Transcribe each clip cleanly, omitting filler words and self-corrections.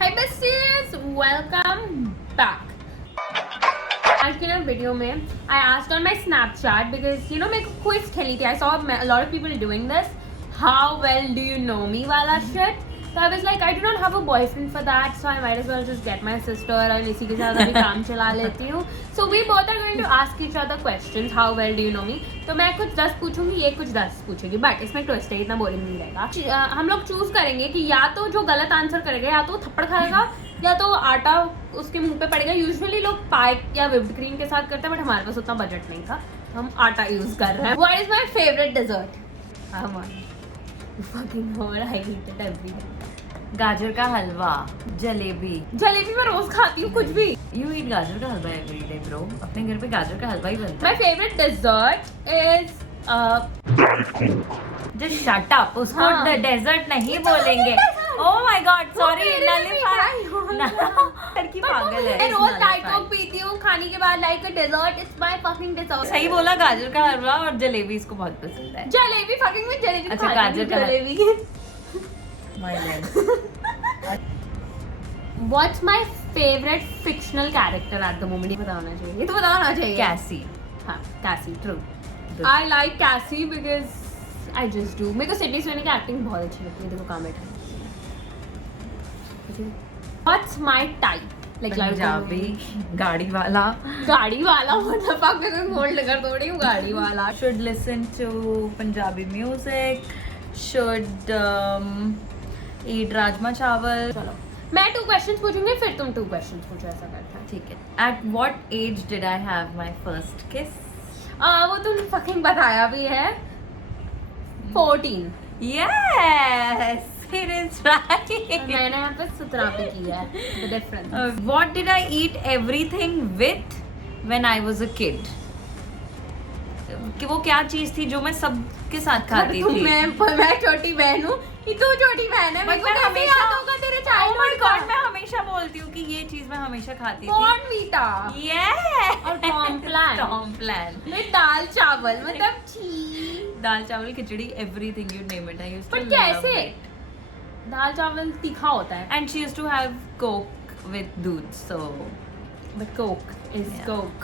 Hi besties, welcome back. आज के ना वीडियो में I asked on my Snapchat because you know मेरे को क्विज खेलनी थी. I saw a lot of people doing this. How well do you know me वाला shit. So I was like, I do not have a boyfriend for that, so I might as well just get my sister and इसी के साथ अभी काम चला लेती हूँ. So we both are going to ask each other questions. How well do you know me? तो मैं कुछ 10 पूछूंगी, ये कुछ 10 पूछेगी. बट इसमें ट्विस्ट है, इतना बोरिंग नहीं रहेगा. हम लोग चूज करेंगे कि या तो जो गलत आंसर करेगा या तो थप्पड़ खाएगा या तो आटा उसके मुंह पे पड़ेगा. यूजुअली लोग पाई या व्हिप्ड क्रीम के साथ करते हैं, बट हमारे पास उतना बजट नहीं था, हम आटा यूज कर रहे हैं. What is my favorite dessert? Fucking hell, I hate it every day. गाजर का हलवा, जलेबी. जलेबी मैं रोज खाती हूँ कुछ भी. You eat गाजर का हलवा every day, bro. अपने घर पे गाजर का हलवा ही बनता है. My favorite dessert is Just shut up. उसको डेजर्ट नहीं बोलेंगे. Oh my God, sorry. लड़की पागल है. मैं रोज डाइट कोक पीती हूँ खाने के बाद. like a dessert, it's my fucking dessert. सही बोला. गाजर का हलवा और जलेबी इसको बहुत पसंद है. जलेबी fucking में जलेबी. अच्छा, गाजर का jalebi. My bad. What's my favorite fictional character at the moment? ये बताना चाहिए. ये तो बताना चाहिए. Cassie. हाँ, Cassie. True. I like Cassie because I just do. मेरे को सिडनी स्वेनी की एक्टिंग बहुत अच्छी लगती है. देखो comment. What's my type? Like Punjabi, गाड़ी वाला. गाड़ी वाला मतलब आप मेरे को होल्ड कर थोड़ी हूँ. गाड़ी वाला. Should listen to Punjabi music. Should eat rajma चावल. चलो मैं 2 questions पूछूंगी फिर तुम 2 questions पूछो. ऐसा करता है. ठीक है. At what age did I have my first kiss? वो तुमने fucking बताया भी है. 14. Yes, it is right. मैंने यहाँ पे 17 पे किया है. The difference. What did I eat everything with when I was a kid? कि वो क्या चीज थी जो मैं सबके साथ खाती थी? मैं छोटी बहन हूँ. ये तू छोटी बहन है. मैं हमेशा होगा तेरे चाइल्ड. Oh my God, मैं हमेशा बोलती हूँ कि ये चीज मैं हमेशा खाती थी. बॉर्नवीटा. Yeah. और कॉम्प्लान. कॉम्प्लान. मैं दाल चावल मतलब छी. दाल चावल खिचड़ी everything you name it. I used to पर love कैसे? it. दाल चावल तीखा होता है. And she used to have Coke with दूध, so. But Coke is Yeah. Coke.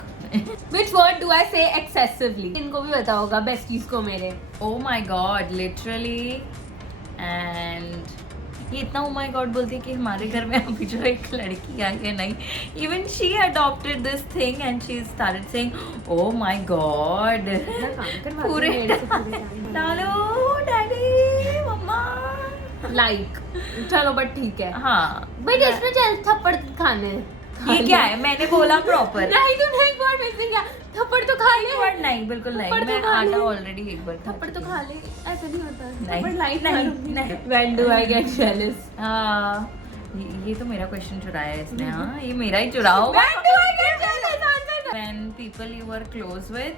Which word do I say excessively? इनको भी पता होगा besties को मेरे. Oh my God, literally. And ये इतना oh my God बोलती है कि हमारे घर में अभी जो एक लड़की आई है नहीं, even she adopted this thing and she started saying oh my God. पूरे डालो डैडी मम्मा. Like चलो बट ठीक है. हाँ. बट इसमें चल थप्पड़ खाने. ये क्या है? मैंने बोला प्रॉपर. नहीं तूने एक बार मिसिंग किया. थप्पड़ तो खा ले. वर्ड नहीं, बिल्कुल नहीं. थप्पड़ तो मैं खा ले. आटा ऑलरेडी एक बार थप्पड़ तो खा ले. ऐसा नहीं होता. नहीं, थप्पड़ लाइट नहीं, नहीं. When do I get jealous? ये तो मेरा क्वेश्चन चुराया है इसने. हाँ, ये मेरा ही चुराओ. When do I get jealous? Answer. When people you were close with,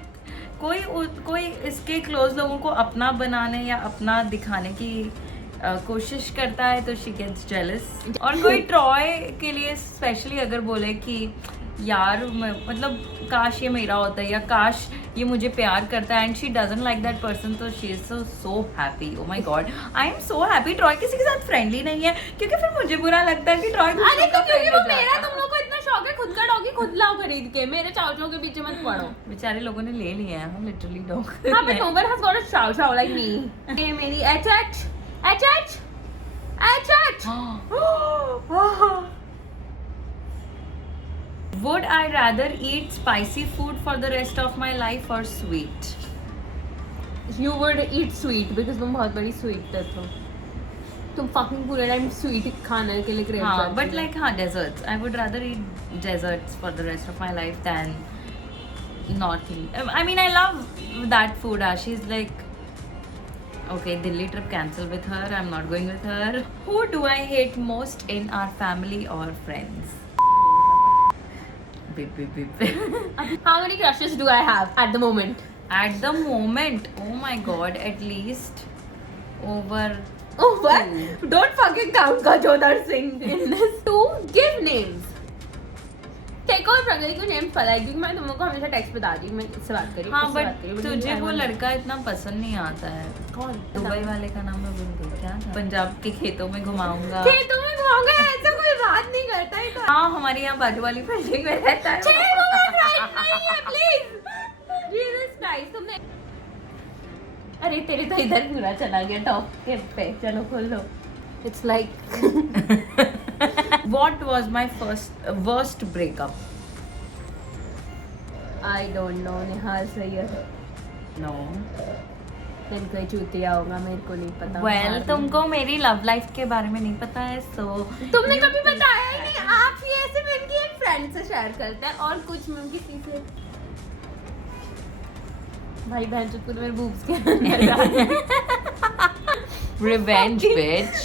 कोई इसके क्लोज लोगों को अपना बनाने या अपना दिखाने की कोशिश करता है तो she gets jealous. और कोई ट्रॉय के लिए स्पेशली अगर बोले कि यार मतलब काश ये मेरा होता है या काश ये मुझे प्यार करता है and she doesn't like that person, तो she is so happy. Oh my God, I am so happy. Troy किसी के साथ फ्रेंडली नहीं है क्योंकि फिर मुझे बुरा लगता है कि ट्रॉय अरे तो क्योंकि वो मेरा. तुम लोग को इतना शौक है खुद का डॉगी खुद लाओ खरीद के. मेरे चाव के पीछे मत पड़ो. बेचारे लोगों ने ले लिया है. हम लिटरली डॉग. हाँ but no one has got a chow like me. ये मेरी HH. Would I rather eat spicy food for the rest of my life or sweet? You would eat sweet because तुम बहुत बड़ी sweet tooth हो. तुम fucking पूरे time sweet खाने के लिए crave करती हो. But like desserts. I would rather eat desserts for the rest of my life than not eat. I mean, I love that food. She's like, okay, Delhi trip cancel with her. I'm not going with her. Who do I hate most in our family or friends? Beep beep beep. How many crushes do I have at the moment? At the moment, oh my God, at least over. Oh what? Don't fucking count Kajodhar Singh in this. 2. Give names. Take और प्रगति को names पता है क्योंकि मैं तुम लोग को हमेशा टेक्स्ट बता दी. मैं इससे बात करी. हाँ बट तुझे वो लड़का इतना पसंद नहीं आता है. कौन? दुबई वाले का नाम मैं भूल गई. क्या था? पंजाब के खेतों में घुमाऊंगा. खेतों में घुमाऊंगा ऐसा कोई हमारे यहाँ बाजू वाली बिल्डिंग में रहता है। तुमने अरे तेरे तो इधर पूरा चला गया टॉप के पे। चलो खोल लो। It's like What was my worst breakup? I don't know. Nihal सही है। No. दिन कोई चूतिया होगा, मेरे को नहीं पता। Well, तुमको मेरी लव लाइफ के बारे में नहीं पता है, so तुमने कभी बताया ही नहीं। आप ये सिर्फ इनकी एक फ्रेंड से शेयर करते हैं और कुछ में किसी से। भाई बहन चुप मेरे बूब्स के अंदर Revenge, bitch.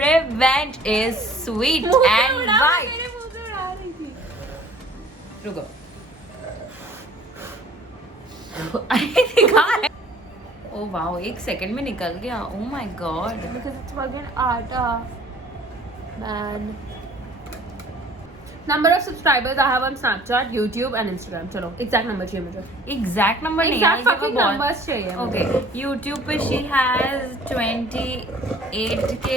Revenge is sweet and white. मेरे मुंह से उड़ा रही थी। रुको। दिखा है। Oh wow, 1 सेकंड में निकल गया। Oh my god. Because it's fucking आटा, man. Number of subscribers I have on Snapchat, YouTube and Instagram. चलो exact number चाहिए मुझे। Exact number नहीं है। Exact fucking numbers चाहिए। Okay. YouTube पे she has 28K.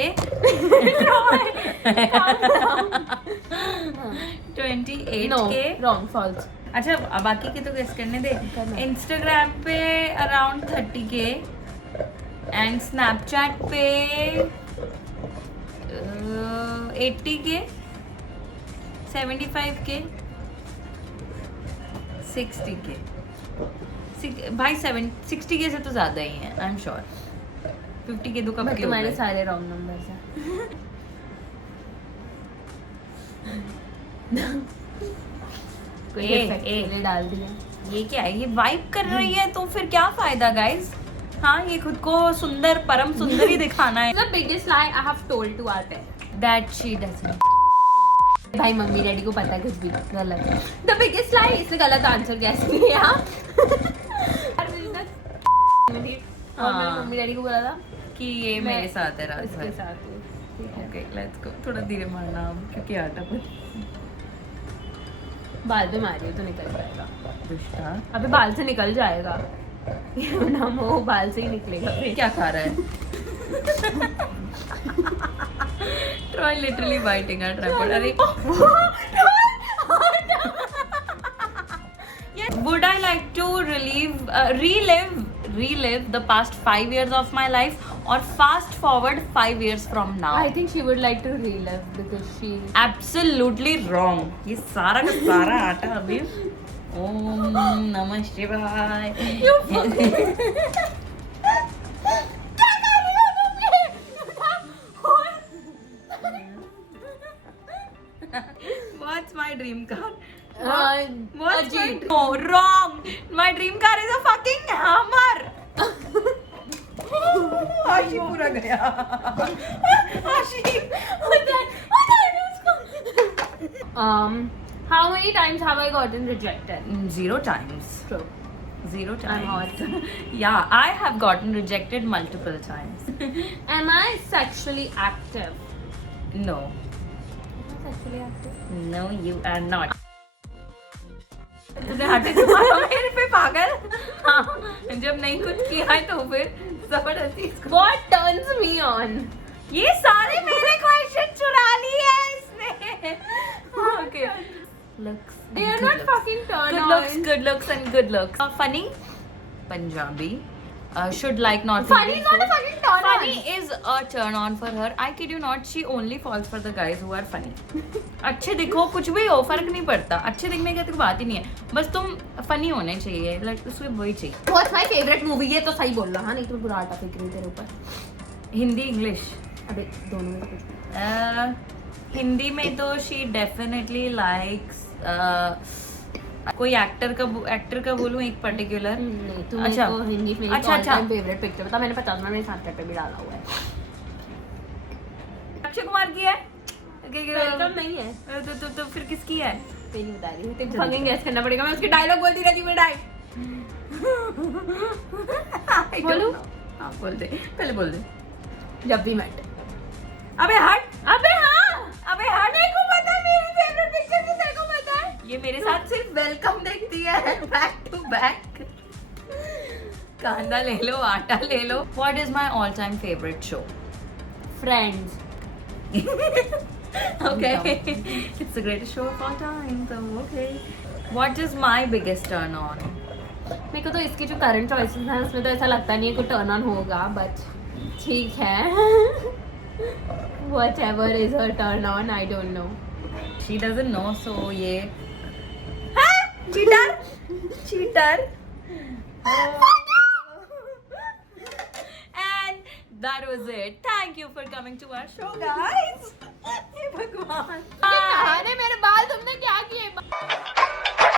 28K. No, wrong, false. अच्छा बाकी के तो गेस करने दे। करना। Instagram पे अराउंड 30K एंड Snapchat पे 80K, 75K, 60K। भाई 60K से तो ज्यादा ही है, आई एम श्योर। 50K तो कब के हो तुम्हारे गए? सारे रॉन्ग नंबर्स हैं। कोई effect के लिए डाल दिया। ये क्या है? ये वाइब कर रही है तो फिर क्या फायदा गाइस? हाँ, ये खुद को सुंदर, परम सुंदर ही दिखाना है। The biggest lie I have told to our parents. That she doesn't. भाई मम्मी डैडी को पता है कुछ भी गलत है। The biggest lie, इसने गलत आंसर कैसे दिया? और मैंने मम्मी डैडी को बोला था कि ये मेरे साथ है रात इसके भर। साथ हूँ। ठीक है। Okay, let's go. थोड़ा धीरे मारना अब, क्योंकि आटा पर बाल पे मारिए तो निकल जाएगा। दुष्टा अबे बाल से निकल जाएगा। ना वो बाल से ही निकलेगा फिर। क्या खा रहा है? Troy literally biting our tripod. अरे would I like to relive the past 5 years of my life or fast forward 5 years from now? I think she would like to relive because she Absolutely wrong. ये सारा का सारा आटा अभी ओम नमः शिवाय। What's my dream car? What's my no wrong? My dream car is a fucking Hummer. आशी पूरा गया। आशी। How many times have I gotten rejected? 0 times. True. 0 I'm times. hot. Yeah, I have gotten rejected multiple times. Am I sexually active? No. Am I sexually active? No, you are not. तूने हाथे से मारा मेरे पे पागल। हाँ, जब नहीं कुछ किया है तो फिर जबरदस्ती इसको। What turns me on? ये सारे मेरे क्वेश्चन चुरा लिए हैं इसने। Okay. Looks. They are good not looks. fucking turn Good on. looks and good looks. Funny, Punjabi. Should like not. Funny is not a fucking turn Funny on. is a turn on for her. I kid you not. She only falls for the guys who are funny. अच्छे दिखो, कुछ भी हो, फर्क नहीं पड़ता। अच्छे दिखने की तो बात ही नहीं है, बस तुम फनी होने चाहिए। उसमें वही चाहिए। What's my favorite movie? ये तो सही बोल रहा, हाँ नहीं तो बुरा आटा फेंक रही तेरे ऊपर। हिंदी इंग्लिश? अबे दोनों में से कुछ भी। हिंदी में तो she definitely likes कोई एक्टर का बोलूं एक पर्टिकुलर। नहीं तुम्हें अच्छा। तो हिंदी फिल्म अच्छा, ऑल अच्छा। टाइम फेवरेट पिक्चर बता। मैंने 50 में मेरे साथ पे भी डाला हुआ है। अक्षय कुमार की है? वेलकम नहीं है तो फिर किसकी है? मैं नहीं बता रही हूँ। तेरे को फकिंग गेस करना पड़ेगा। मैं उसके डायलॉग बोलती रहती हूँ। बोलूं? हाँ बोल दे, पहले बोल दे। जब भी मेट। अबे हट। अबे हाँ, अबे हट। मेरे को पता है मेरी फेवरेट पिक्चर की। तेरे को पता है? ये मेरे साथ सिर्फ वेलकम देखती है बैक टू बैक। कांदा ले लो, आटा ले लो। What is my all time favorite show? Friends. Okay. It's the greatest show of all time. So okay. What is my biggest turn on? मेरे को तो इसकी जो करंट चॉइसेस हैं उसमें तो ऐसा लगता नहीं है कोई टर्न ऑन होगा, बट ठीक है. Whatever is her turn on, I don't know. She doesn't know, so ये. Cheater! Cheater! And that was it. Thank you for coming to our show, guys. हे भगवान. अरे मेरे बाल तुमने क्या किए?